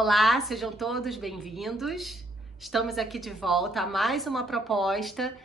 Olá, sejam todos bem-vindos. Estamos aqui de volta a mais uma proposta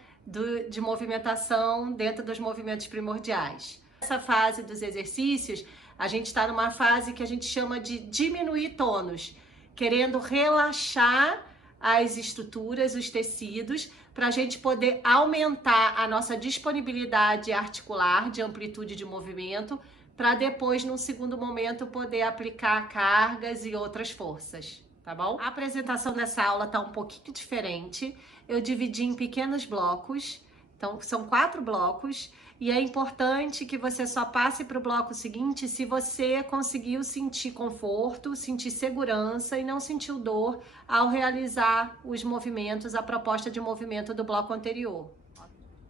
de movimentação dentro dos movimentos primordiais. Nessa fase dos exercícios, a gente está numa fase que a gente chama de diminuir tônus, querendo relaxar as estruturas, os tecidos, para a gente poder aumentar a nossa disponibilidade articular de amplitude de movimento, para depois, num segundo momento, poder aplicar cargas e outras forças, tá bom? A apresentação dessa aula tá um pouquinho diferente. Eu dividi em pequenos blocos, então são 4 blocos, e é importante que você só passe para o bloco seguinte se você conseguiu sentir conforto, sentir segurança e não sentiu dor ao realizar os movimentos, a proposta de movimento do bloco anterior.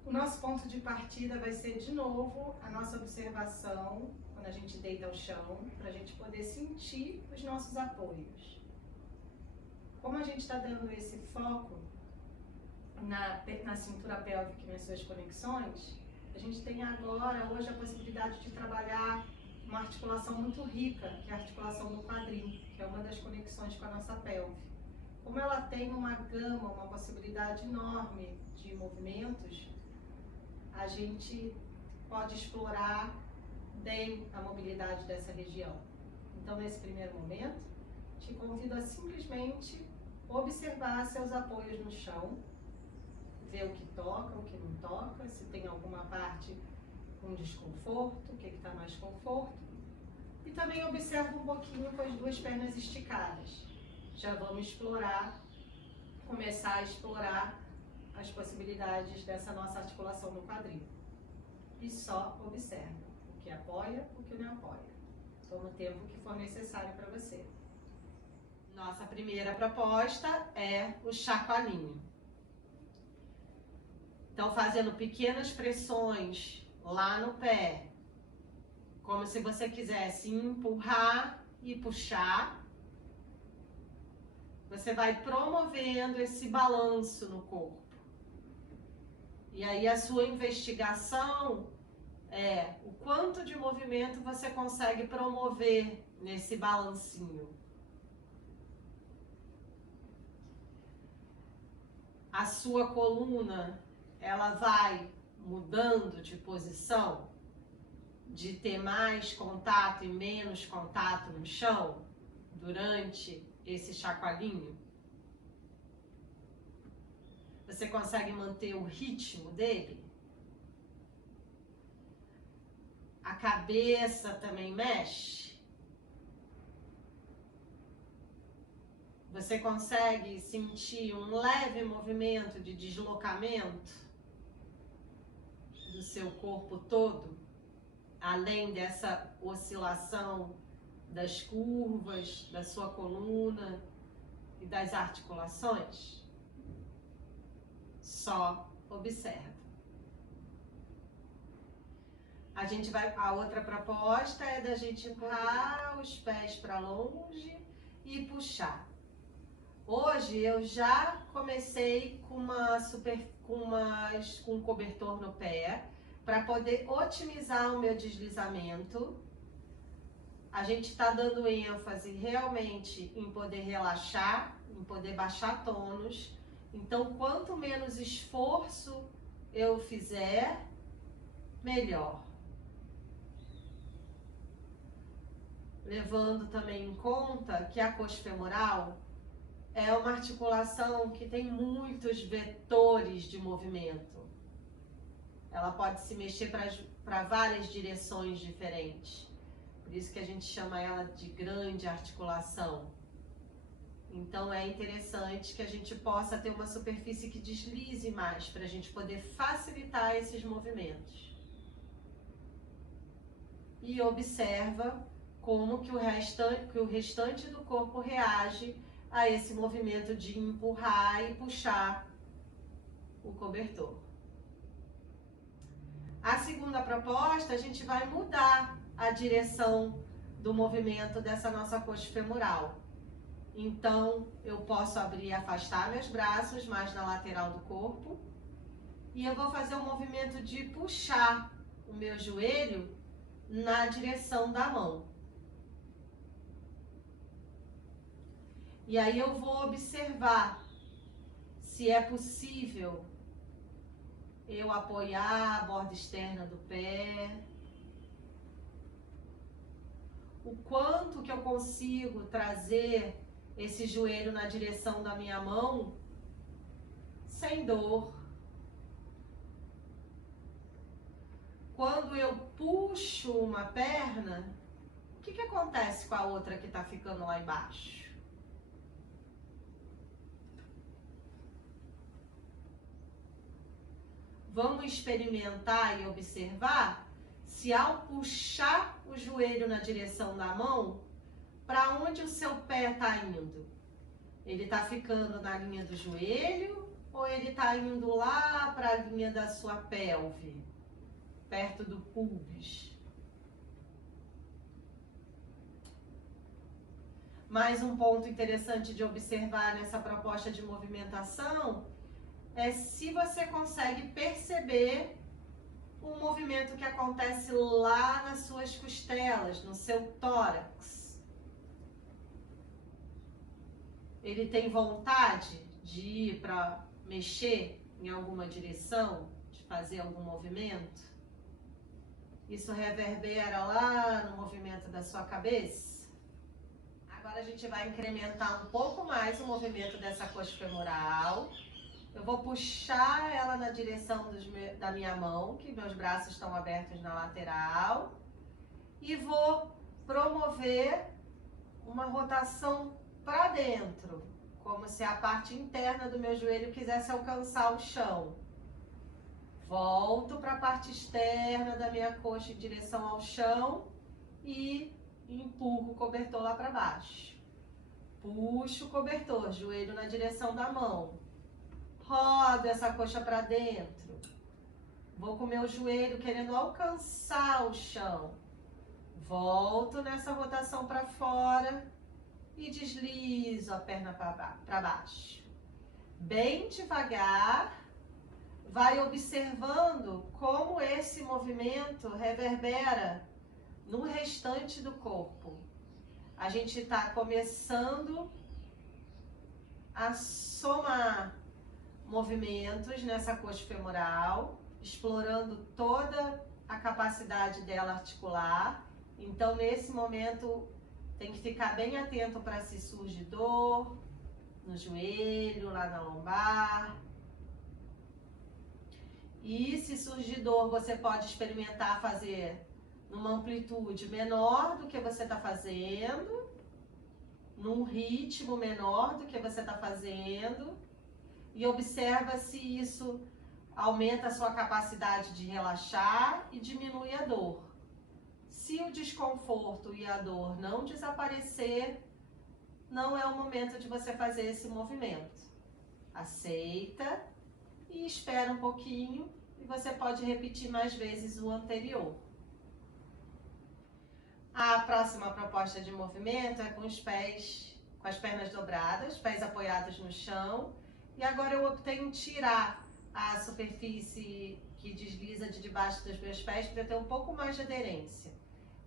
O nosso ponto de partida vai ser, de novo, a nossa observação, quando a gente deita ao chão, para a gente poder sentir os nossos apoios. Como a gente está dando esse foco na cintura pélvica e nas suas conexões, a gente tem agora, hoje, a possibilidade de trabalhar uma articulação muito rica, que é a articulação do quadril, que é uma das conexões com a nossa pelve. Como ela tem uma gama, uma possibilidade enorme de movimentos, a gente pode explorar bem a mobilidade dessa região. Então, nesse primeiro momento, te convido a simplesmente observar seus apoios no chão, ver o que toca, o que não toca, se tem alguma parte com desconforto, o que está mais conforto. E também observa um pouquinho com as duas pernas esticadas. Já vamos começar a explorar as possibilidades dessa nossa articulação no quadril. E só observa o que apoia, o que não apoia. Toma o tempo que for necessário para você. Nossa primeira proposta é o chacoalhinho. Então, fazendo pequenas pressões lá no pé, como se você quisesse empurrar e puxar. Você vai promovendo esse balanço no corpo. E aí a sua investigação é o quanto de movimento você consegue promover nesse balancinho. A sua coluna, ela vai mudando de posição, de ter mais contato e menos contato no chão durante esse chacoalhinho. Você consegue manter o ritmo dele? A cabeça também mexe? Você consegue sentir um leve movimento de deslocamento do seu corpo todo, além dessa oscilação das curvas, da sua coluna e das articulações? Só observa. A outra proposta é da gente empurrar os pés para longe e puxar. Hoje eu já comecei com um cobertor no pé para poder otimizar o meu deslizamento. A gente está dando ênfase realmente em poder relaxar, em poder baixar tônus. Então, quanto menos esforço eu fizer, melhor. Levando também em conta que a coxofemoral é uma articulação que tem muitos vetores de movimento. Ela pode se mexer para várias direções diferentes. Por isso que a gente chama ela de grande articulação. Então é interessante que a gente possa ter uma superfície que deslize mais, para a gente poder facilitar esses movimentos. E observa como que o restante do corpo reage a esse movimento de empurrar e puxar o cobertor. A segunda proposta, a gente vai mudar a direção do movimento dessa nossa coxa femoral. Então, eu posso abrir e afastar meus braços mais na lateral do corpo. E eu vou fazer um movimento de puxar o meu joelho na direção da mão. E aí eu vou observar se é possível eu apoiar a borda externa do pé, o quanto que eu consigo trazer esse joelho na direção da minha mão sem dor. Quando eu puxo uma perna, o que acontece com a outra que está ficando lá embaixo? Vamos experimentar e observar se ao puxar o joelho na direção da mão, para onde o seu pé está indo? Ele está ficando na linha do joelho ou ele está indo lá para a linha da sua pelve, perto do pubis? Mais um ponto interessante de observar nessa proposta de movimentação é se você consegue perceber o movimento que acontece lá nas suas costelas, no seu tórax. Ele tem vontade de ir para mexer em alguma direção, de fazer algum movimento? Isso reverbera lá no movimento da sua cabeça? Agora a gente vai incrementar um pouco mais o movimento dessa coxa femoral. Eu vou puxar ela na direção da minha mão, que meus braços estão abertos na lateral, e vou promover uma rotação para dentro, como se a parte interna do meu joelho quisesse alcançar o chão. Volto para a parte externa da minha coxa em direção ao chão e empurro o cobertor lá para baixo. Puxo o cobertor, joelho na direção da mão. Rodo essa coxa para dentro. Vou com o meu joelho querendo alcançar o chão. Volto nessa rotação para fora e deslizo a perna para baixo. Bem devagar, vai observando como esse movimento reverbera no restante do corpo. A gente está começando a somar movimentos nessa coxa femoral, explorando toda a capacidade dela articular. Então, nesse momento, tem que ficar bem atento para se surge dor no joelho, lá na lombar. E se surgir dor, você pode experimentar fazer numa amplitude menor do que você está fazendo, num ritmo menor do que você está fazendo, e observa se isso aumenta a sua capacidade de relaxar e diminui a dor. Se o desconforto e a dor não desaparecer, não é o momento de você fazer esse movimento. Aceita e espera um pouquinho e você pode repetir mais vezes o anterior. A próxima proposta de movimento é com os pés, com as pernas dobradas, pés apoiados no chão. E agora eu optei em tirar a superfície que desliza de debaixo dos meus pés para ter um pouco mais de aderência.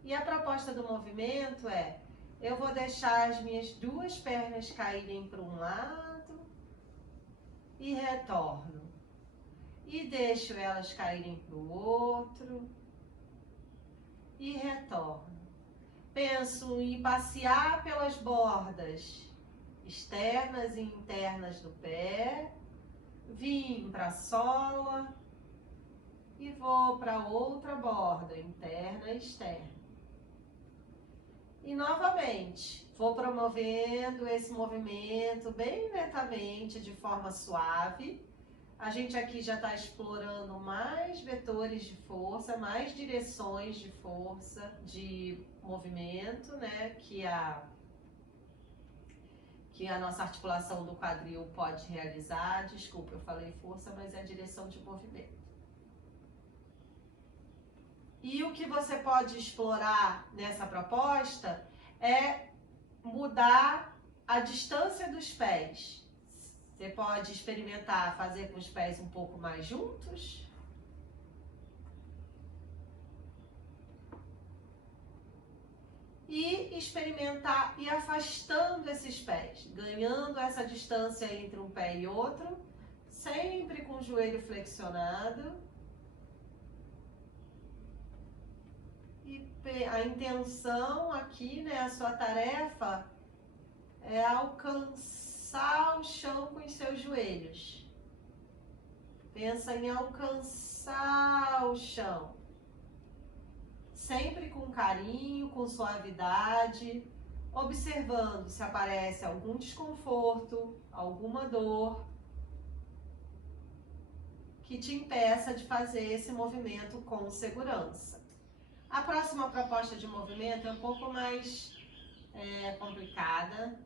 E a proposta do movimento é, eu vou deixar as minhas duas pernas caírem para um lado e retorno. E deixo elas caírem para o outro e retorno. Penso em passear pelas bordas externas e internas do pé, vim para a sola e vou para outra borda, interna e externa. E novamente, vou promovendo esse movimento bem lentamente, de forma suave. A gente aqui já está explorando mais vetores de força, mais direções de força, de movimento, né, que a nossa articulação do quadril pode realizar. Desculpa, eu falei força, mas é a direção de movimento. E o que você pode explorar nessa proposta é mudar a distância dos pés. Você pode experimentar fazer com os pés um pouco mais juntos. e experimentar e afastando esses pés, ganhando essa distância entre um pé e outro, sempre com o joelho flexionado. E a intenção aqui, né, a sua tarefa é alcançar o chão com os seus joelhos. Pensa em alcançar o chão. Sempre com carinho, com suavidade, observando se aparece algum desconforto, alguma dor que te impeça de fazer esse movimento com segurança. A próxima proposta de movimento é um pouco mais complicada.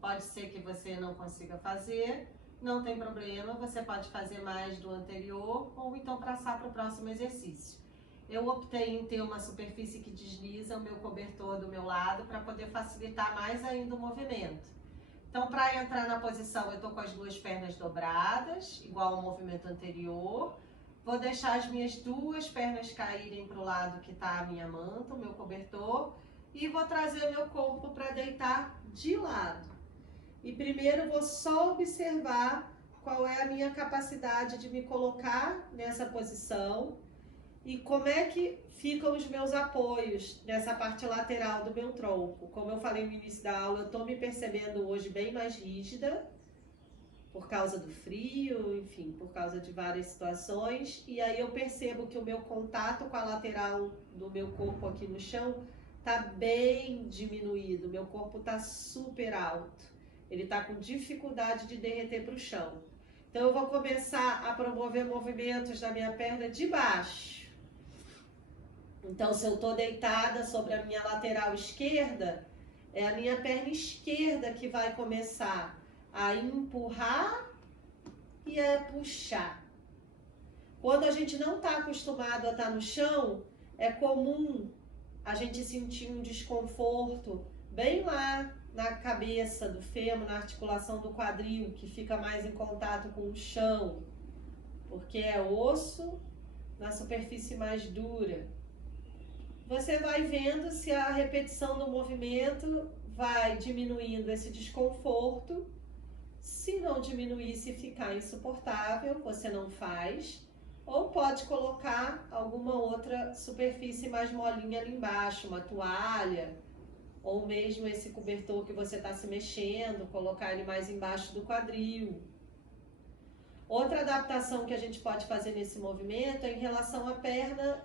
Pode ser que você não consiga fazer, não tem problema, você pode fazer mais do anterior ou então passar para o próximo exercício. Eu optei em ter uma superfície que desliza o meu cobertor do meu lado para poder facilitar mais ainda o movimento. Então, para entrar na posição, eu estou com as duas pernas dobradas, igual ao movimento anterior. Vou deixar as minhas duas pernas caírem para o lado que está a minha manta, o meu cobertor, e vou trazer meu corpo para deitar de lado. E primeiro vou só observar qual é a minha capacidade de me colocar nessa posição e como é que ficam os meus apoios nessa parte lateral do meu tronco. Como eu falei no início da aula, eu estou me percebendo hoje bem mais rígida, por causa do frio, enfim, por causa de várias situações. E aí eu percebo que o meu contato com a lateral do meu corpo aqui no chão tá bem diminuído, meu corpo tá super alto. Ele tá com dificuldade de derreter para o chão. Então eu vou começar a promover movimentos na minha perna de baixo. Então, se eu tô deitada sobre a minha lateral esquerda, é a minha perna esquerda que vai começar a empurrar e a puxar. Quando a gente não está acostumado a estar no chão, é comum a gente sentir um desconforto bem lá na cabeça do fêmur, na articulação do quadril, que fica mais em contato com o chão, porque é osso na superfície mais dura. Você vai vendo se a repetição do movimento vai diminuindo esse desconforto. Se não diminuir, se ficar insuportável, você não faz. Ou pode colocar alguma outra superfície mais molinha ali embaixo, uma toalha, ou mesmo esse cobertor que você está se mexendo, colocar ele mais embaixo do quadril. Outra adaptação que a gente pode fazer nesse movimento é em relação à perna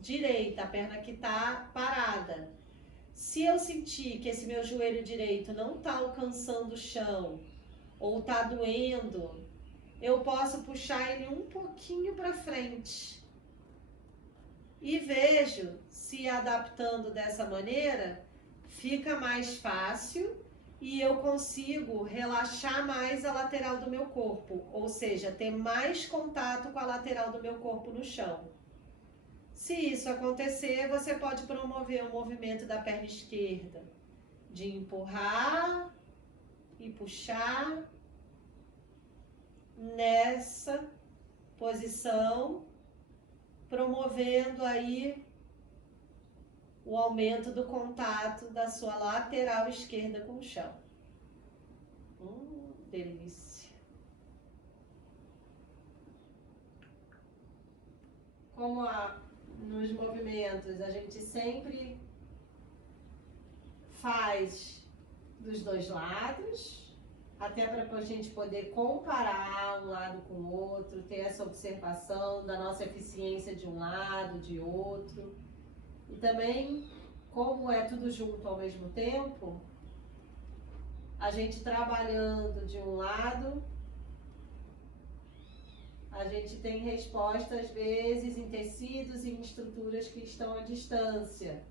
direita, a perna que está parada. Se eu sentir que esse meu joelho direito não está alcançando o chão ou está doendo, eu posso puxar ele um pouquinho para frente. E vejo se adaptando dessa maneira fica mais fácil e eu consigo relaxar mais a lateral do meu corpo, ou seja, ter mais contato com a lateral do meu corpo no chão. Se isso acontecer, você pode promover o movimento da perna esquerda, de empurrar e puxar nessa posição, promovendo aí o aumento do contato da sua lateral esquerda com o chão. Delícia! Como nos movimentos a gente sempre faz dos dois lados, até para a gente poder comparar um lado com o outro, ter essa observação da nossa eficiência de um lado, de outro. E também, como é tudo junto ao mesmo tempo, a gente trabalhando de um lado, a gente tem resposta às vezes em tecidos e em estruturas que estão à distância.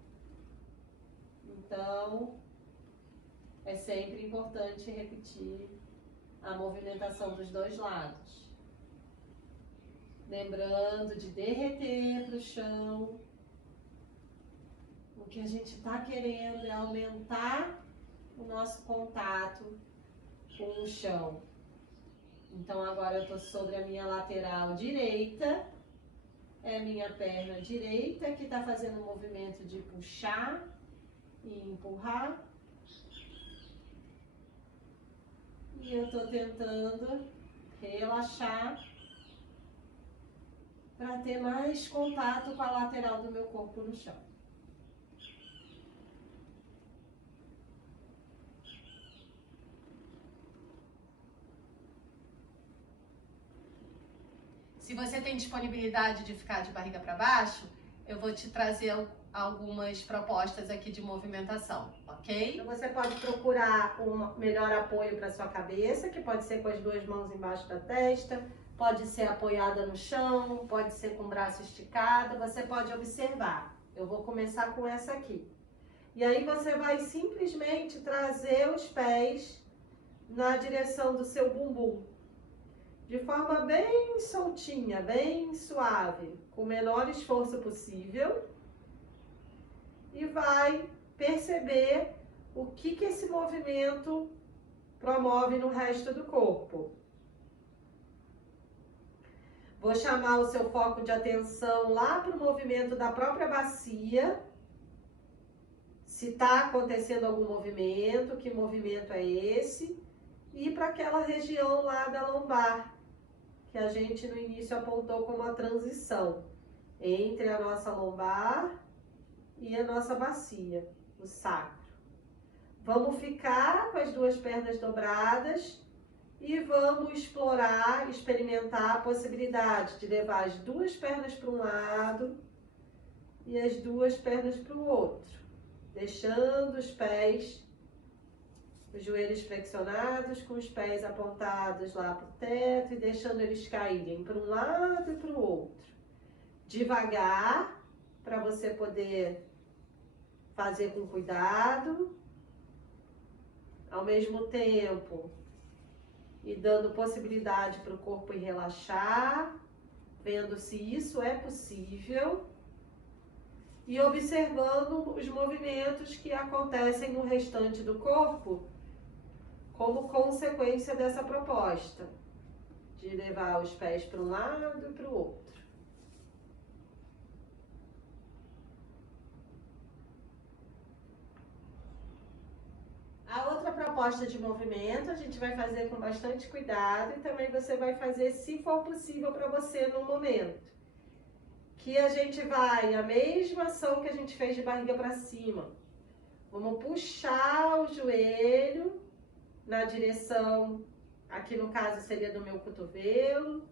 Então, é sempre importante repetir a movimentação dos dois lados. Lembrando de derreter para o chão. O que a gente está querendo é aumentar o nosso contato com o chão. Então agora eu estou sobre a minha lateral direita. É minha perna direita que está fazendo o movimento de puxar e empurrar. E eu tô tentando relaxar para ter mais contato com a lateral do meu corpo no chão. Se você tem disponibilidade de ficar de barriga para baixo, eu vou te trazer algumas propostas aqui de movimentação, ok? Então você pode procurar um melhor apoio para sua cabeça, que pode ser com as duas mãos embaixo da testa, pode ser apoiada no chão, pode ser com o braço esticado, você pode observar. Eu vou começar com essa aqui. E aí você vai simplesmente trazer os pés na direção do seu bumbum, de forma bem soltinha, bem suave, com o menor esforço possível. E vai perceber o que esse movimento promove no resto do corpo. Vou chamar o seu foco de atenção lá para o movimento da própria bacia. Se está acontecendo algum movimento, que movimento é esse? E para aquela região lá da lombar, que a gente no início apontou como a transição entre a nossa lombar e a nossa bacia, o sacro. Vamos ficar com as duas pernas dobradas e vamos explorar, experimentar a possibilidade de levar as duas pernas para um lado e as duas pernas para o outro, deixando os pés, os joelhos flexionados, com os pés apontados lá para o teto e deixando eles caírem para um lado e para o outro. Devagar, para você poder fazer com cuidado, ao mesmo tempo e dando possibilidade para o corpo ir relaxar, vendo se isso é possível e observando os movimentos que acontecem no restante do corpo como consequência dessa proposta de levar os pés para um lado e para o outro. A outra proposta de movimento a gente vai fazer com bastante cuidado e também você vai fazer se for possível para você no momento. Que a gente vai, a mesma ação que a gente fez de barriga para cima. Vamos puxar o joelho na direção, aqui no caso seria do meu cotovelo,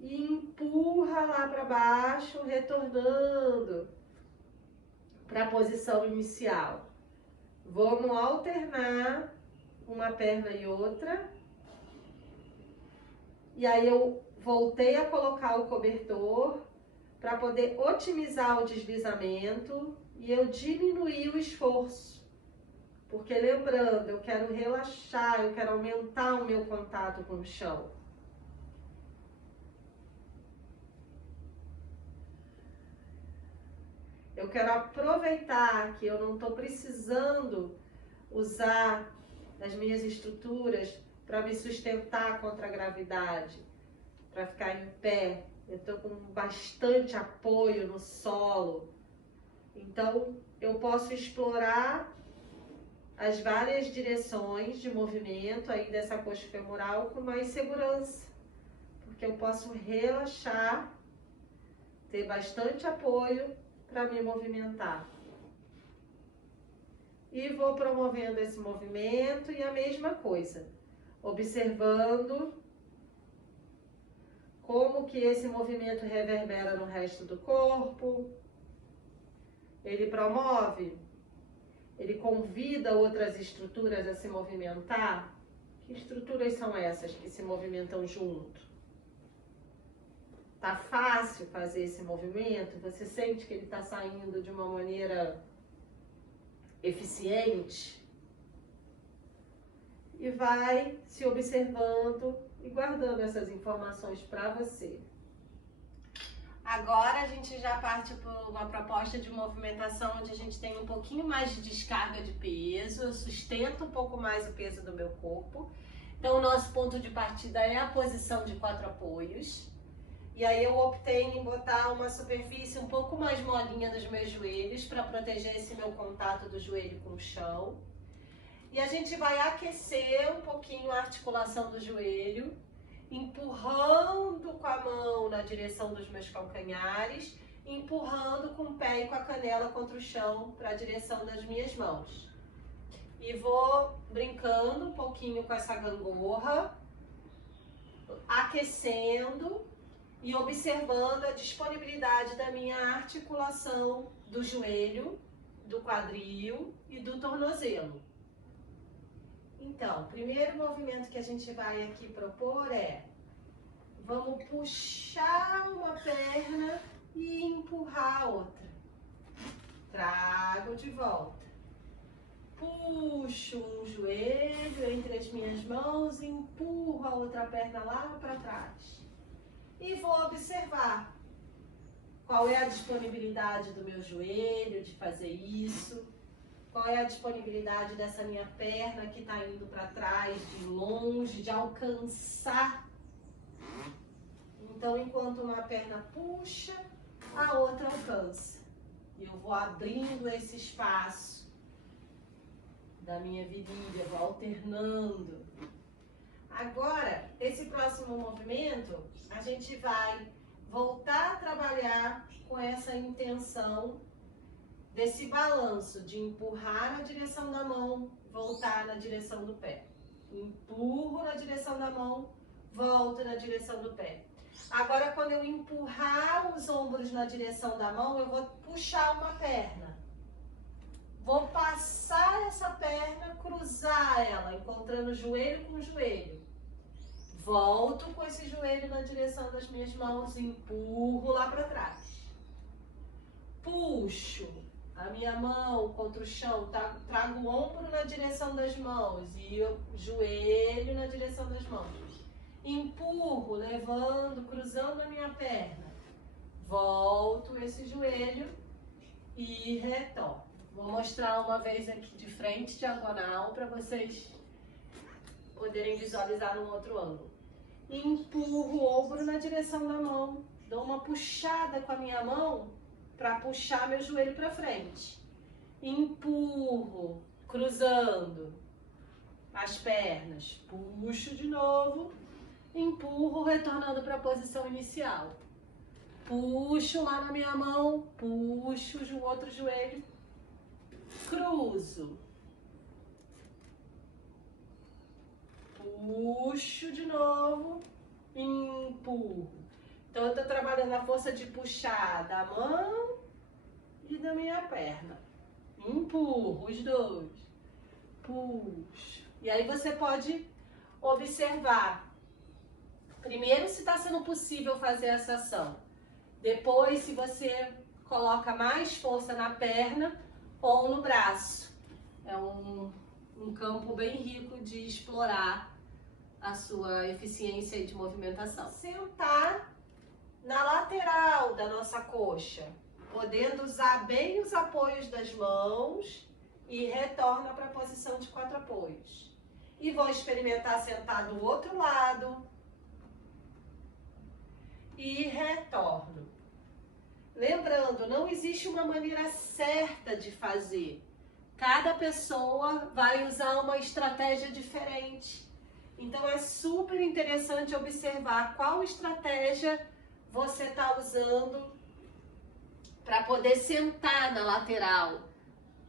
e empurra lá para baixo, retornando para a posição inicial. Vamos alternar uma perna e outra. E aí eu voltei a colocar o cobertor para poder otimizar o deslizamento e eu diminuí o esforço. Porque lembrando, eu quero relaxar, eu quero aumentar o meu contato com o chão. Eu quero aproveitar que eu não estou precisando usar as minhas estruturas para me sustentar contra a gravidade, para ficar em pé. Eu estou com bastante apoio no solo. Então, eu posso explorar as várias direções de movimento aí dessa coxa femoral com mais segurança, porque eu posso relaxar, ter bastante apoio para me movimentar. E vou promovendo esse movimento e a mesma coisa, observando como que esse movimento reverbera no resto do corpo. Ele promove, ele convida outras estruturas a se movimentar. Que estruturas são essas que se movimentam junto? Tá fácil fazer esse movimento? Você sente que ele está saindo de uma maneira eficiente? E vai se observando e guardando essas informações para você. Agora a gente já parte para uma proposta de movimentação onde a gente tem um pouquinho mais de descarga de peso, eu sustento um pouco mais o peso do meu corpo. Então o nosso ponto de partida é a posição de 4 apoios. E aí eu optei em botar uma superfície um pouco mais molinha dos meus joelhos para proteger esse meu contato do joelho com o chão. E a gente vai aquecer um pouquinho a articulação do joelho, empurrando com a mão na direção dos meus calcanhares, empurrando com o pé e com a canela contra o chão para a direção das minhas mãos. E vou brincando um pouquinho com essa gangorra, aquecendo e observando a disponibilidade da minha articulação do joelho, do quadril e do tornozelo. Então, o primeiro movimento que a gente vai aqui propor é: vamos puxar uma perna e empurrar a outra. Trago de volta. Puxo um joelho entre as minhas mãos e empurro a outra perna lá para trás. E vou observar qual é a disponibilidade do meu joelho de fazer isso, qual é a disponibilidade dessa minha perna que está indo para trás, de longe, de alcançar. Então, enquanto uma perna puxa, a outra alcança. E eu vou abrindo esse espaço da minha virilha, vou alternando. Agora, esse próximo movimento, a gente vai voltar a trabalhar com essa intenção desse balanço de empurrar na direção da mão, voltar na direção do pé. Empurro na direção da mão, volto na direção do pé. Agora, quando eu empurrar os ombros na direção da mão, eu vou puxar uma perna. Vou passar essa perna, cruzar ela, encontrando joelho com joelho. Volto com esse joelho na direção das minhas mãos, empurro lá para trás. Puxo a minha mão contra o chão, trago o ombro na direção das mãos e o joelho na direção das mãos. Empurro, levando, cruzando a minha perna. Volto esse joelho e retorno. Vou mostrar uma vez aqui de frente, diagonal, para vocês poderem visualizar num outro ângulo. Empurro o ombro na direção da mão, dou uma puxada com a minha mão para puxar meu joelho para frente. Empurro, cruzando as pernas, puxo de novo, empurro, retornando para a posição inicial. Puxo lá na minha mão, puxo o outro joelho, cruzo. Puxo de novo, empurro. Então eu estou trabalhando a força de puxar da mão e da minha perna. Empurro os dois. Puxo. E aí você pode observar. Primeiro, se está sendo possível fazer essa ação. Depois, se você coloca mais força na perna ou no braço. É um campo bem rico de explorar a sua eficiência de movimentação. Sentar na lateral da nossa coxa, podendo usar bem os apoios das mãos e retorna para a posição de 4 apoios. E vou experimentar sentar do outro lado e retorno. Lembrando, não existe uma maneira certa de fazer. Cada pessoa vai usar uma estratégia diferente. Então é super interessante observar qual estratégia você está usando para poder sentar na lateral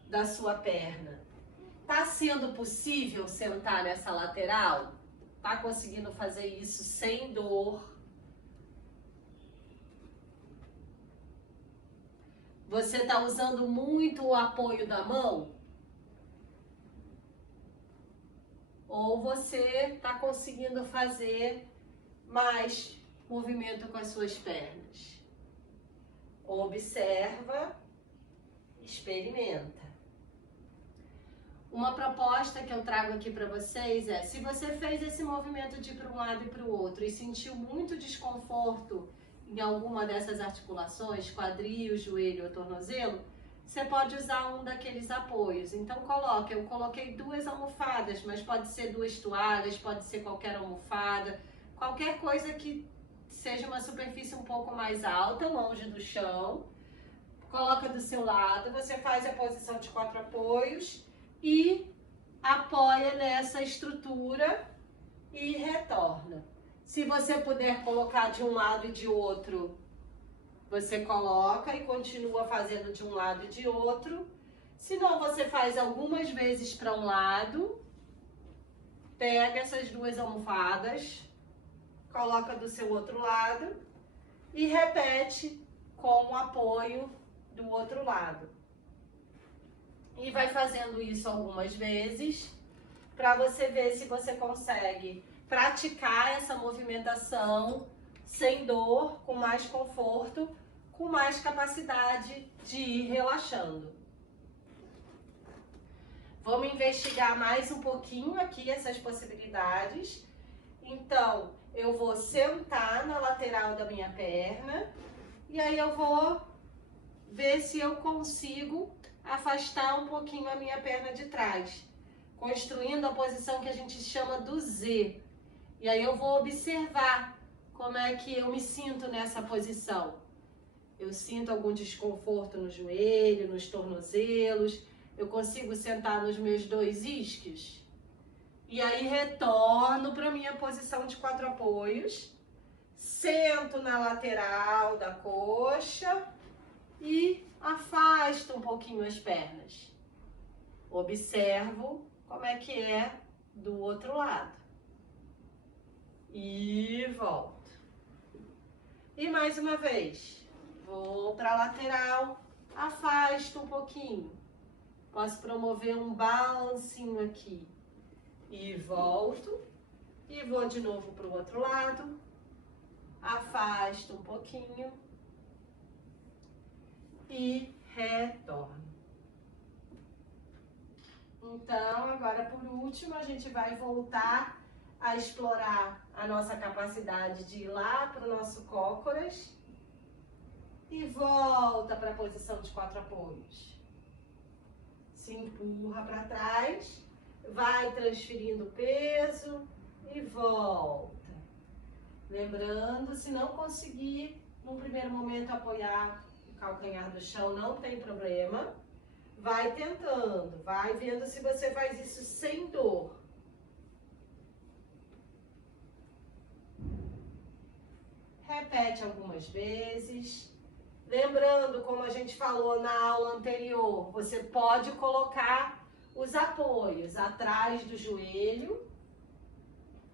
da sua perna. Está sendo possível sentar nessa lateral? Está conseguindo fazer isso sem dor? Você está usando muito o apoio da mão? Ou você está conseguindo fazer mais movimento com as suas pernas? Observa, experimenta. Uma proposta que eu trago aqui para vocês é: se você fez esse movimento de ir para um lado e para o outro e sentiu muito desconforto em alguma dessas articulações, quadril, joelho ou tornozelo, você pode usar um daqueles apoios. Então eu coloquei 2 almofadas, mas pode ser 2 toalhas, pode ser qualquer almofada, qualquer coisa que seja uma superfície um pouco mais alta, longe do chão. Coloca do seu lado, você faz a posição de 4 apoios e apoia nessa estrutura e retorna. Se você puder colocar de um lado e de outro, você coloca e continua fazendo de um lado e de outro. Se não, você faz algumas vezes para um lado, pega essas duas almofadas, coloca do seu outro lado e repete com o apoio do outro lado. E vai fazendo isso algumas vezes para você ver se você consegue praticar essa movimentação sem dor, com mais conforto, com mais capacidade de ir relaxando. Vamos investigar mais um pouquinho aqui essas possibilidades. Então, eu vou sentar na lateral da minha perna e aí eu vou ver se eu consigo afastar um pouquinho a minha perna de trás, construindo a posição que a gente chama do Z. E aí eu vou observar como é que eu me sinto nessa posição. Eu sinto algum desconforto no joelho, nos tornozelos, eu consigo sentar nos meus 2 isquios. E aí retorno para minha posição de 4 apoios, sento na lateral da coxa e afasto um pouquinho as pernas. Observo como é que é do outro lado. E volto. E mais uma vez, vou para a lateral, afasto um pouquinho. Posso promover um balancinho aqui. E volto. E vou de novo para o outro lado. Afasto um pouquinho. E retorno. Então, agora por último, a gente vai voltar a explorar a nossa capacidade de ir lá para o nosso cócoras e volta para a posição de 4 apoios. Se empurra para trás, vai transferindo peso e volta. Lembrando, se não conseguir, num primeiro momento, apoiar o calcanhar do chão, não tem problema. Vai tentando, vai vendo se você faz isso sem dor. Repete algumas vezes. Lembrando, como a gente falou na aula anterior, você pode colocar os apoios atrás do joelho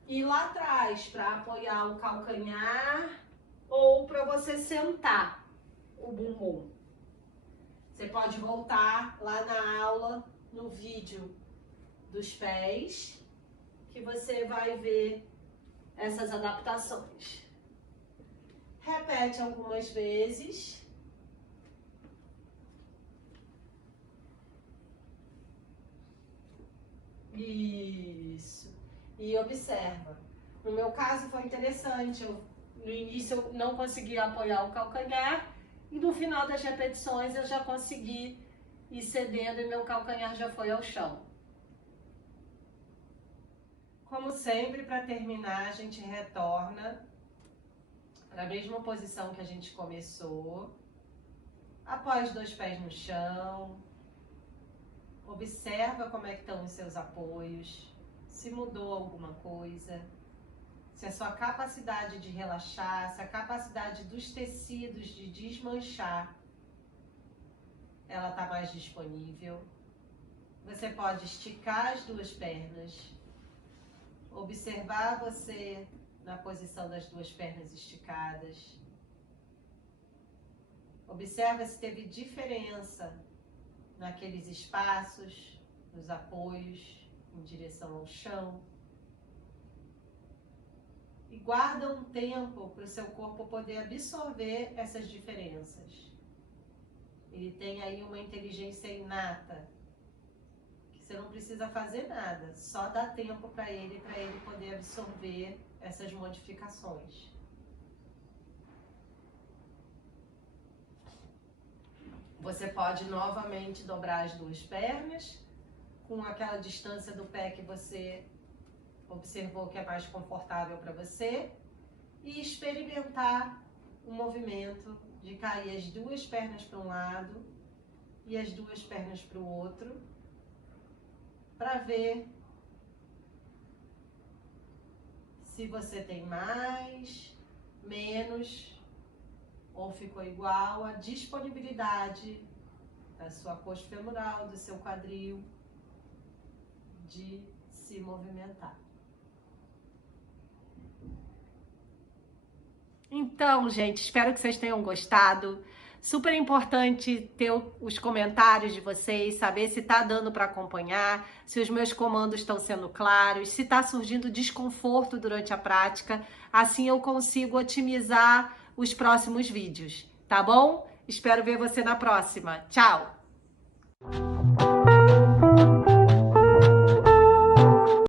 e lá atrás para apoiar o calcanhar ou para você sentar o bumbum. Você pode voltar lá na aula, no vídeo dos pés, que você vai ver essas adaptações. Repete algumas vezes. Isso. E observa. No meu caso foi interessante. No início eu não conseguia apoiar o calcanhar e no final das repetições eu já consegui ir cedendo e meu calcanhar já foi ao chão. Como sempre, para terminar, a gente retorna para a mesma posição que a gente começou. Apoia os 2 pés no chão. Observa como é que estão os seus apoios, se mudou alguma coisa, se a sua capacidade de relaxar, se a capacidade dos tecidos de desmanchar, ela está mais disponível. Você pode esticar as 2 pernas, observar você na posição das 2 pernas esticadas. Observa se teve diferença naqueles espaços, nos apoios em direção ao chão. E guarda um tempo para o seu corpo poder absorver essas diferenças. Ele tem aí uma inteligência inata, que você não precisa fazer nada, só dá tempo para ele poder absorver essas modificações. Você pode novamente dobrar as 2 pernas, com aquela distância do pé que você observou que é mais confortável para você, e experimentar o movimento de cair as duas pernas para um lado e as duas pernas para o outro, para ver se você tem mais, menos ou ficou igual a disponibilidade da sua coxa femoral, do seu quadril, de se movimentar. Então, gente, espero que vocês tenham gostado. Super importante ter os comentários de vocês, saber se tá dando para acompanhar, se os meus comandos estão sendo claros, se tá surgindo desconforto durante a prática. Assim eu consigo otimizar os próximos vídeos, tá bom? Espero ver você na próxima. Tchau!